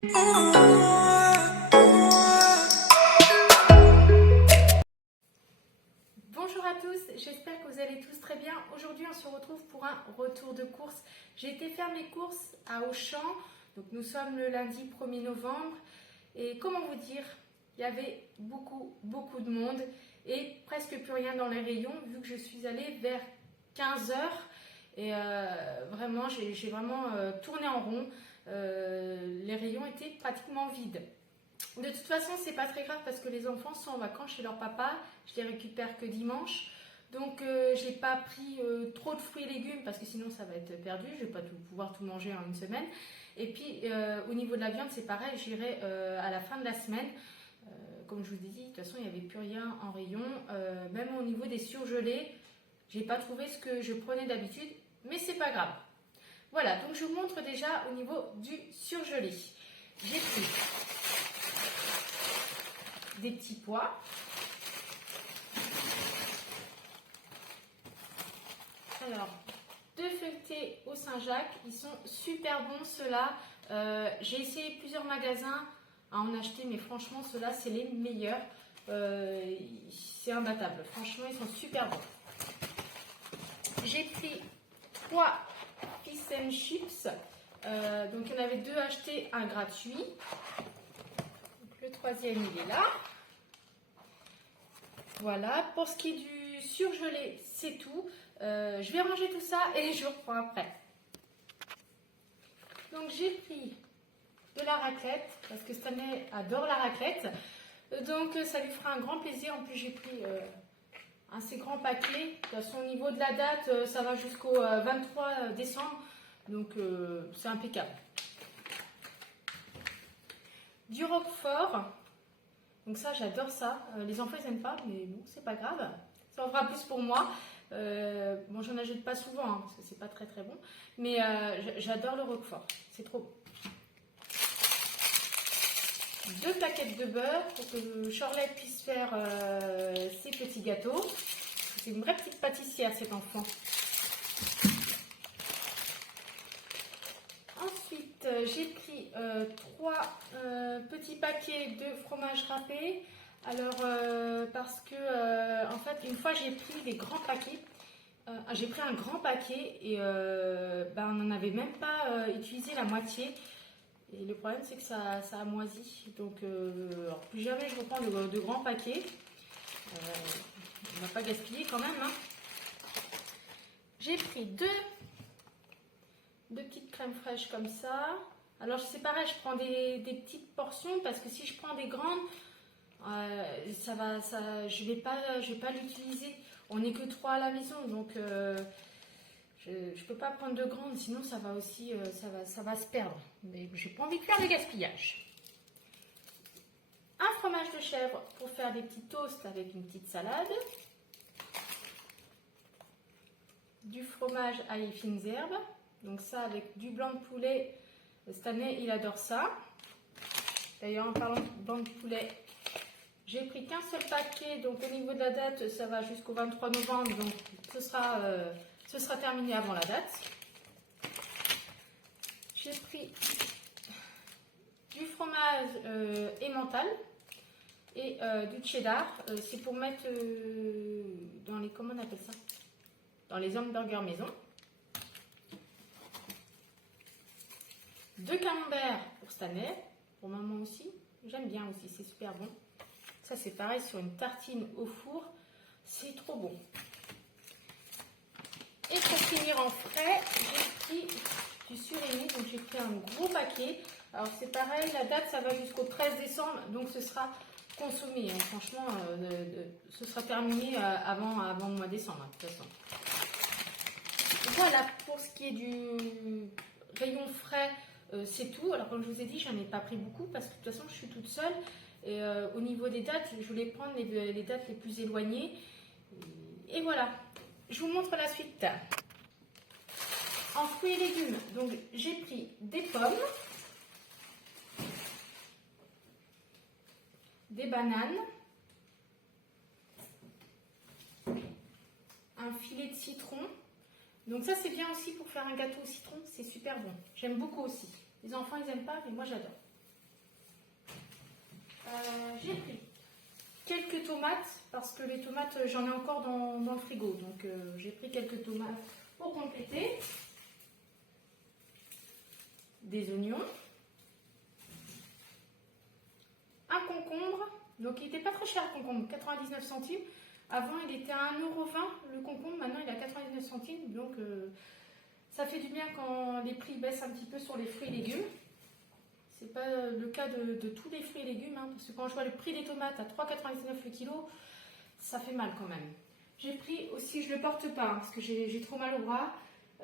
Bonjour à tous, j'espère que vous allez tous très bien. Aujourd'hui on se retrouve pour un retour de course. J'ai été faire mes courses à Auchan, donc nous sommes le lundi 1er novembre et comment vous dire, il y avait beaucoup de monde et presque plus rien dans les rayons vu que je suis allée vers 15 heures et vraiment j'ai vraiment tourné en rond. Les rayons étaient pratiquement vides. De toute façon, c'est pas très grave parce que les enfants sont en vacances chez leur papa. Je les récupère que dimanche. Donc, j'ai pas pris trop de fruits et légumes parce que sinon ça va être perdu. Je vais pas pouvoir tout manger en une semaine. Et puis, au niveau de la viande, c'est pareil. J'irai à la fin de la semaine. Comme je vous ai dit, de toute façon, il n'y avait plus rien en rayon. Même au niveau des surgelés, j'ai pas trouvé ce que je prenais d'habitude. Mais c'est pas grave. Voilà, donc je vous montre déjà au niveau du surgelé. J'ai pris des petits pois. Alors, 2 feuilletés au Saint-Jacques, ils sont super bons ceux-là. J'ai essayé plusieurs magasins à en acheter, mais franchement, ceux-là, c'est les meilleurs. C'est imbattable. Franchement, ils sont super bons. J'ai pris 3 fish and chips. Donc, il y en avait 2 achetés, un gratuit. Donc, le troisième, il est là. Voilà, pour ce qui est du surgelé, c'est tout. Je vais ranger tout ça et je reprends après. Donc j'ai pris de la raclette, parce que Stanley adore la raclette. Donc ça lui fera un grand plaisir. En plus j'ai pris un assez grand paquet. De toute façon au niveau de la date, ça va jusqu'au 23 décembre. Donc c'est impeccable. Du roquefort. Donc ça, j'adore ça. Les enfants, ils n'aiment pas, mais bon, c'est pas grave. Ça en fera plus pour moi. Bon, j'en achète pas souvent, hein, parce que c'est pas très bon. Mais j'adore le roquefort. C'est trop bon. 2 plaquettes de beurre pour que Charlotte puisse faire ses petits gâteaux. C'est une vraie petite pâtissière, cet enfant. Ensuite, j'ai pris 3 petits paquets de fromage râpé. Alors, parce que, en fait, une fois, j'ai pris des grands paquets. J'ai pris un grand paquet et on n'en avait même pas utilisé la moitié. Et le problème, c'est que ça a moisi. Donc, alors, plus jamais je reprends de grands paquets. On ne va pas gaspiller quand même. Hein. J'ai pris 2 petites crèmes fraîches comme ça. Alors c'est pareil, je prends des petites portions parce que si je prends des grandes, je vais pas l'utiliser. On n'est que 3 à la maison, donc je ne peux pas prendre de grandes, sinon ça va aussi, ça va se perdre. Mais j'ai pas envie de faire de gaspillage. Un fromage de chèvre pour faire des petits toasts avec une petite salade. Du fromage à les fines herbes. Donc ça avec du blanc de poulet. Cette année, il adore ça. D'ailleurs, en parlant de blanc de poulet, j'ai pris qu'un seul paquet. Donc au niveau de la date, ça va jusqu'au 23 novembre. Donc ce sera terminé avant la date. J'ai pris du fromage emmental et du cheddar. C'est pour mettre dans les, comment on appelle ça? Dans les hamburgers maison. 2 camemberts pour Stanley, pour maman aussi. J'aime bien aussi, c'est super bon. Ça, c'est pareil sur une tartine au four. C'est trop bon. Et pour finir en frais, j'ai pris du surimi. Donc, j'ai pris un gros paquet. Alors, c'est pareil, la date, ça va jusqu'au 13 décembre. Donc, ce sera consommé. Hein. Franchement, ce sera terminé avant le mois de décembre, hein, de toute façon. Voilà, pour ce qui est du rayon frais, c'est tout. Alors comme je vous ai dit, j'en ai pas pris beaucoup parce que de toute façon je suis toute seule. Et au niveau des dates, je voulais prendre les dates les plus éloignées. Et voilà, je vous montre la suite. En fruits et légumes, donc j'ai pris des pommes, des bananes, un filet de citron. Donc ça c'est bien aussi pour faire un gâteau au citron, c'est super bon. J'aime beaucoup aussi. Les enfants ils n'aiment pas, mais moi j'adore. J'ai pris quelques tomates, parce que les tomates, j'en ai encore dans le frigo. Donc, j'ai pris quelques tomates pour compléter. Des oignons. Un concombre. Donc, il n'était pas très cher le concombre, 99 centimes. Avant, il était à 1,20 € le concombre. Maintenant, il est à 99 centimes. Donc, ça fait du bien quand les prix baissent un petit peu sur les fruits et légumes. C'est pas le cas de tous les fruits et légumes, hein, parce que quand je vois le prix des tomates à 3,99 € le kilo, ça fait mal quand même. J'ai pris aussi, je ne le porte pas, hein, parce que j'ai trop mal au bras,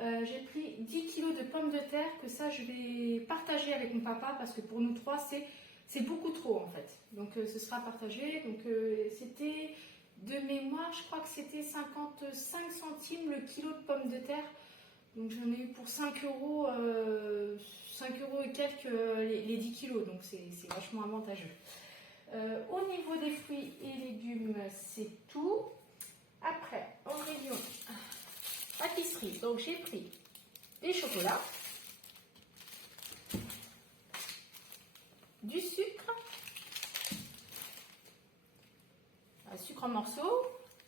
j'ai pris 10 kilos de pommes de terre, que ça je vais partager avec mon papa, parce que pour nous trois, c'est beaucoup trop en fait. Donc ce sera partagé. Donc c'était de mémoire, je crois que c'était 55 centimes le kilo de pommes de terre. Donc j'en ai eu pour 5 €, 5 € et quelques les 10 kilos, donc c'est vachement avantageux. Au niveau des fruits et légumes, c'est tout. Après, en rayon pâtisserie, donc j'ai pris des chocolats, du sucre, sucre en morceaux,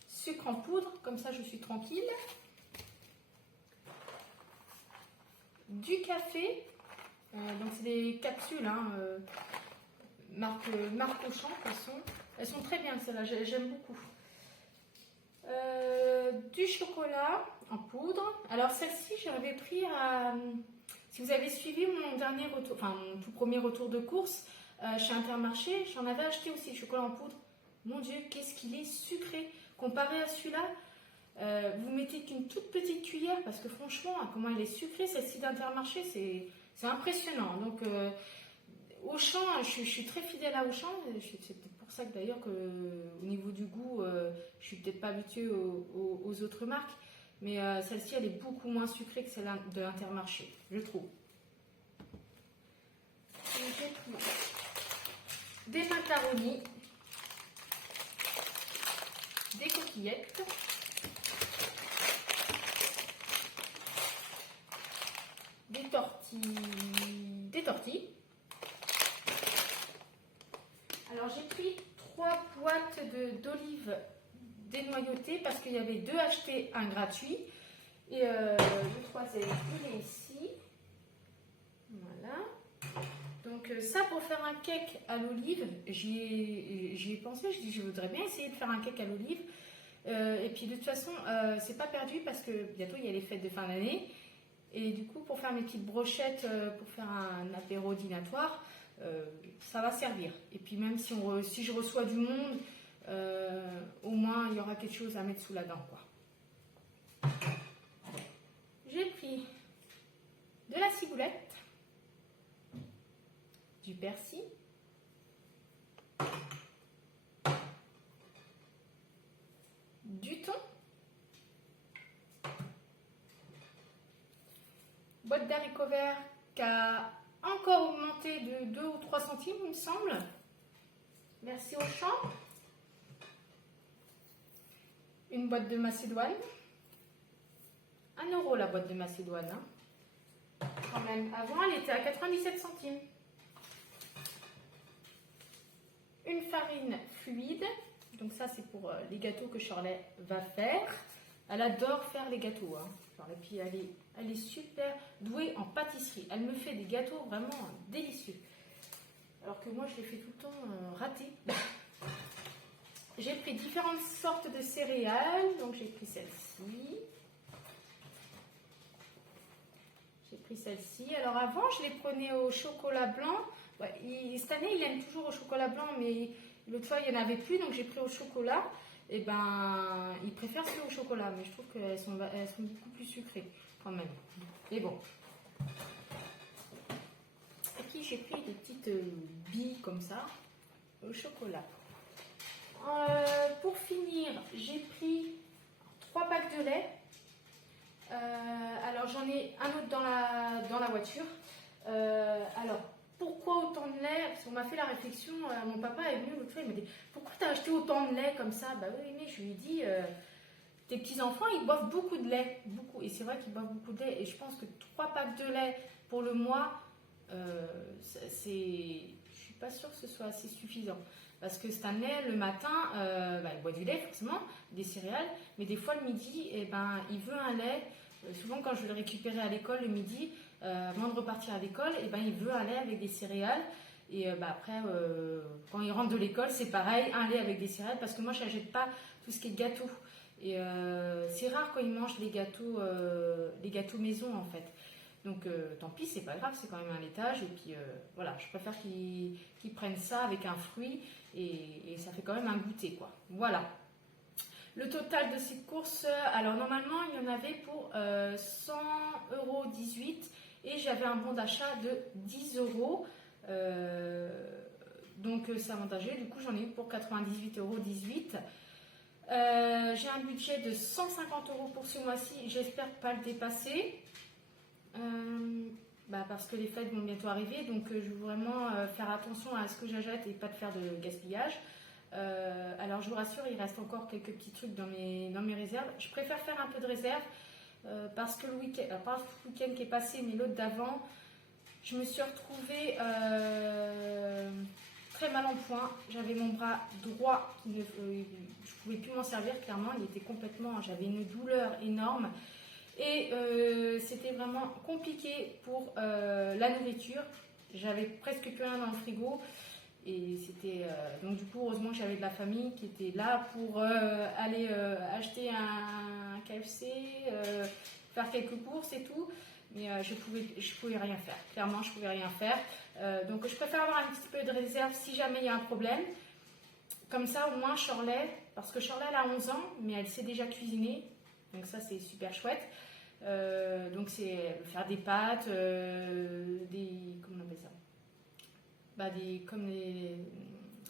sucre en poudre, comme ça je suis tranquille. Du café, donc c'est des capsules, hein, marque Auchan, de toute façon. Elles sont très bien celles-là, j'aime beaucoup. Du chocolat en poudre. Alors celle-ci, j'avais pris à... Si vous avez suivi mon dernier retour, enfin mon tout premier retour de course chez Intermarché, j'en avais acheté aussi, chocolat en poudre. Mon Dieu, qu'est-ce qu'il est sucré. Comparé à celui-là, vous mettez qu'une toute petite cuillère, parce que franchement, comment elle est sucrée, celle-ci d'Intermarché, c'est impressionnant. Donc, Auchan, je suis très fidèle à Auchan. C'est peut-être pour ça que d'ailleurs, au niveau du goût, je suis peut-être pas habituée aux autres marques. Mais celle-ci, elle est beaucoup moins sucrée que celle de l'Intermarché, je trouve. J'ai pris des macaronis, des coquillettes, des tortilles. Alors j'ai pris 3 boîtes d'olives dénoyautées parce qu'il y avait 2 achetés, 1 gratuit. Et le troisième, il est ici. Voilà. Donc ça, pour faire un cake à l'olive, j'y ai pensé. Je dis, je voudrais bien essayer de faire un cake à l'olive. Et puis de toute façon, c'est pas perdu parce que bientôt il y a les fêtes de fin d'année. Et du coup, pour faire mes petites brochettes, pour faire un apéro dînatoire, ça va servir. Et puis même si je reçois du monde, au moins il y aura quelque chose à mettre sous la dent, quoi. J'ai pris de la ciboulette, du persil, du thon, boîte d'haricots verts qui a encore augmenté de 2 ou 3 centimes, il me semble. Merci Auchan. Une boîte de macédoine. 1 € la boîte de macédoine. Hein. Quand même. Avant, elle était à 97 centimes. Une farine fluide. Donc ça, c'est pour les gâteaux que Charlotte va faire. Elle adore faire les gâteaux. Hein. Et puis, elle est super douée en pâtisserie. Elle me fait des gâteaux vraiment délicieux. Alors que moi, je les fais tout le temps ratés. J'ai pris différentes sortes de céréales. Donc, j'ai pris celle-ci. J'ai pris celle-ci. Alors, avant, je les prenais au chocolat blanc. Ouais, cette année, il aime toujours au chocolat blanc, mais l'autre fois, il n'y en avait plus. Donc, j'ai pris au chocolat. Et ben, il préfère celles au chocolat. Mais je trouve qu'elles sont beaucoup plus sucrées quand même. Mais bon. Et puis, j'ai pris des petites billes comme ça au chocolat. Pour finir, j'ai pris 3 packs de lait. Alors j'en ai un autre dans la voiture. Alors pourquoi autant de lait? Parce qu'on m'a fait la réflexion, mon papa est venu l'autre fois, il m'a dit pourquoi tu as acheté autant de lait comme ça? Bah oui, mais je lui ai dit tes petits-enfants ils boivent beaucoup de lait, beaucoup. Et c'est vrai qu'ils boivent beaucoup de lait. Et je pense que 3 packs de lait pour le mois, je suis suis pas sûre que ce soit assez suffisant. Parce que Stanley, le matin, il boit du lait forcément, des céréales, mais des fois le midi, il veut un lait. Souvent quand je vais le récupérer à l'école le midi, avant de repartir à l'école, il veut un lait avec des céréales. Et après, quand il rentre de l'école, c'est pareil, un lait avec des céréales, parce que moi je n'achète pas tout ce qui est gâteau. Et c'est rare quand il mange les gâteaux maison en fait. Donc tant pis, c'est pas grave, c'est quand même un laitage. Et puis voilà, je préfère qu'ils prennent ça avec un fruit et ça fait quand même un goûter quoi. Voilà. Le total de ces courses, alors normalement il y en avait pour 100,18 € et j'avais un bon d'achat de 10 €. Donc c'est avantageux, du coup j'en ai eu pour 98,18 €. J'ai un budget de 150 € pour ce mois-ci, j'espère pas le dépasser. Parce que les fêtes vont bientôt arriver, donc je veux vraiment faire attention à ce que j'achète et pas de faire de gaspillage. Alors je vous rassure, il reste encore quelques petits trucs dans mes réserves. Je préfère faire un peu de réserve parce que le week-end, pas le week-end qui est passé, mais l'autre d'avant, je me suis retrouvée très mal en point. J'avais mon bras droit, je ne pouvais plus m'en servir clairement. J'avais une douleur énorme. Et c'était vraiment compliqué pour la nourriture. J'avais presque plus rien dans le frigo. Et c'était donc du coup, heureusement que j'avais de la famille qui était là pour aller acheter un KFC, faire quelques courses et tout. Mais je pouvais rien faire. Clairement, je pouvais rien faire. Donc je préfère avoir un petit peu de réserve si jamais il y a un problème. Comme ça, au moins, Shirley, parce que Shirley, elle a 11 ans, mais elle sait déjà cuisiner. Donc ça, c'est super chouette. Donc c'est faire des pâtes, comment on appelle ça, comme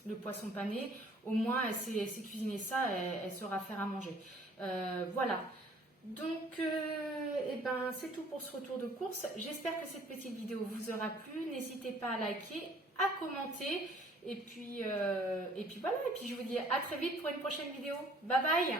le poisson pané. Au moins elle sait cuisiner ça, elle saura faire à manger. Voilà, donc c'est tout pour ce retour de course. J'espère que cette petite vidéo vous aura plu. N'hésitez pas à liker, à commenter et puis voilà, et puis je vous dis à très vite pour une prochaine vidéo. Bye bye.